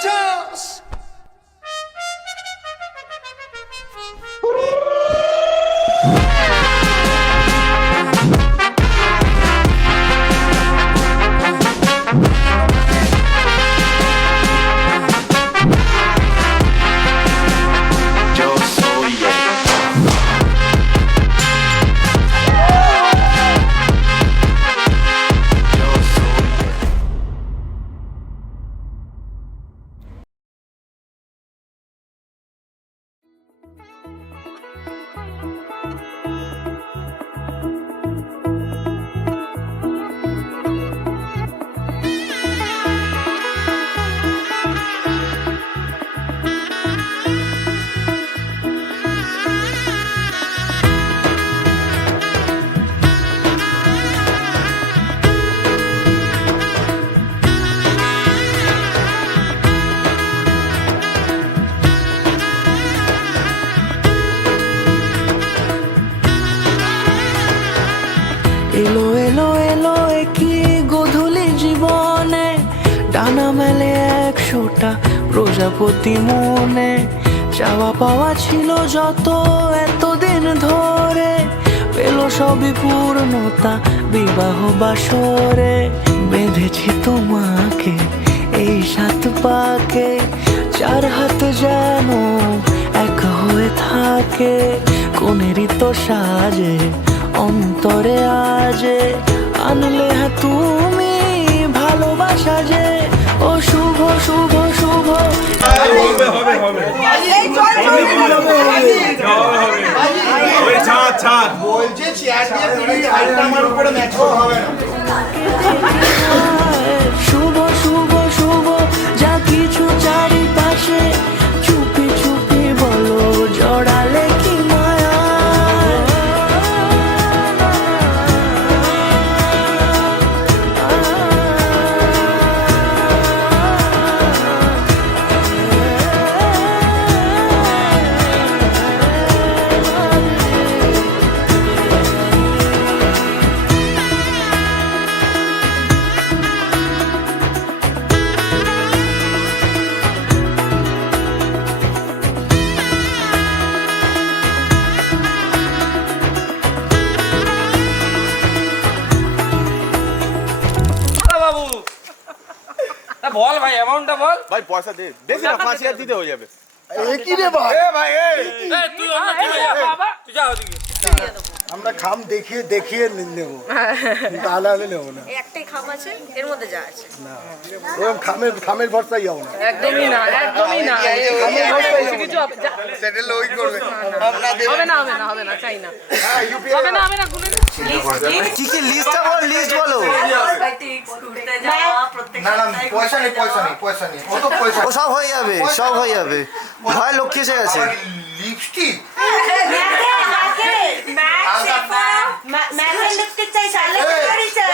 আছোস? এলো এলো এলো কি গোধূলি জীবনে, ডানা মেলে 100টা প্রজাপতি মনে। চাওয়া পাওয়া ছিল যত এতদিন ধরে, পেল সবই পূর্ণতা বিবাহ বাসরে। বেঁধেছি তোমাকে এই 7 পাকে, 4 হাত যেন এক হয়ে থাকে। কোনেরই তো সাজে অন্তরে আজে, আনলে তুমি ভালোবাসা যে। ও শুভ শুভ শুভ বলছে চেয়ার দিয়ে তুলি হাইটটা আমার উপরে ম্যাচ হবে না। শুভ শুভ শুভ যা কিছু চারিপাশে, চুপি চুপি বলো জড়ালে কি মায়া। বাবু বল ভাই, অ্যামাউন্টটা বল ভাই পয়সা দে, বেশি না 5000 দিতে হয়ে যাবে। এ কি রে ভাই? এ ভাই এই তুই অন্য কি ভাইয়া বাবা, তুই যা ওদিকে। আমরা খাম দেখিয়ে দেখিয়ে নেবো, তাহলে হলে নেবো না। একটাই খাম আছে, এর মধ্যে যা আছে। ওরকম খামের ভরসাই যাবো না। একদমই না, একদমই না। খামের ভরসাই যাবো কিছু না। হবে যা- সেটেল ওই করবে। হবে না, হবে না, হবে না, চাই না। হ্যাঁ, UPI হবে না, হবে না, গুনে কি কি লিস্টটা বল, লিস্ট বলো। ঘুরতে যাওয়া প্রত্যেক না না পয়সা নেই, পয়সা নেই, পয়সা নেই, কত পয়সা? ও সব হয়ে যাবে, সব হয়ে যাবে। ভয় লক্ষ্মী এসে গেছে। লিপস্টিক লিপস্টিক চাই, শালে গাড়ি চাই।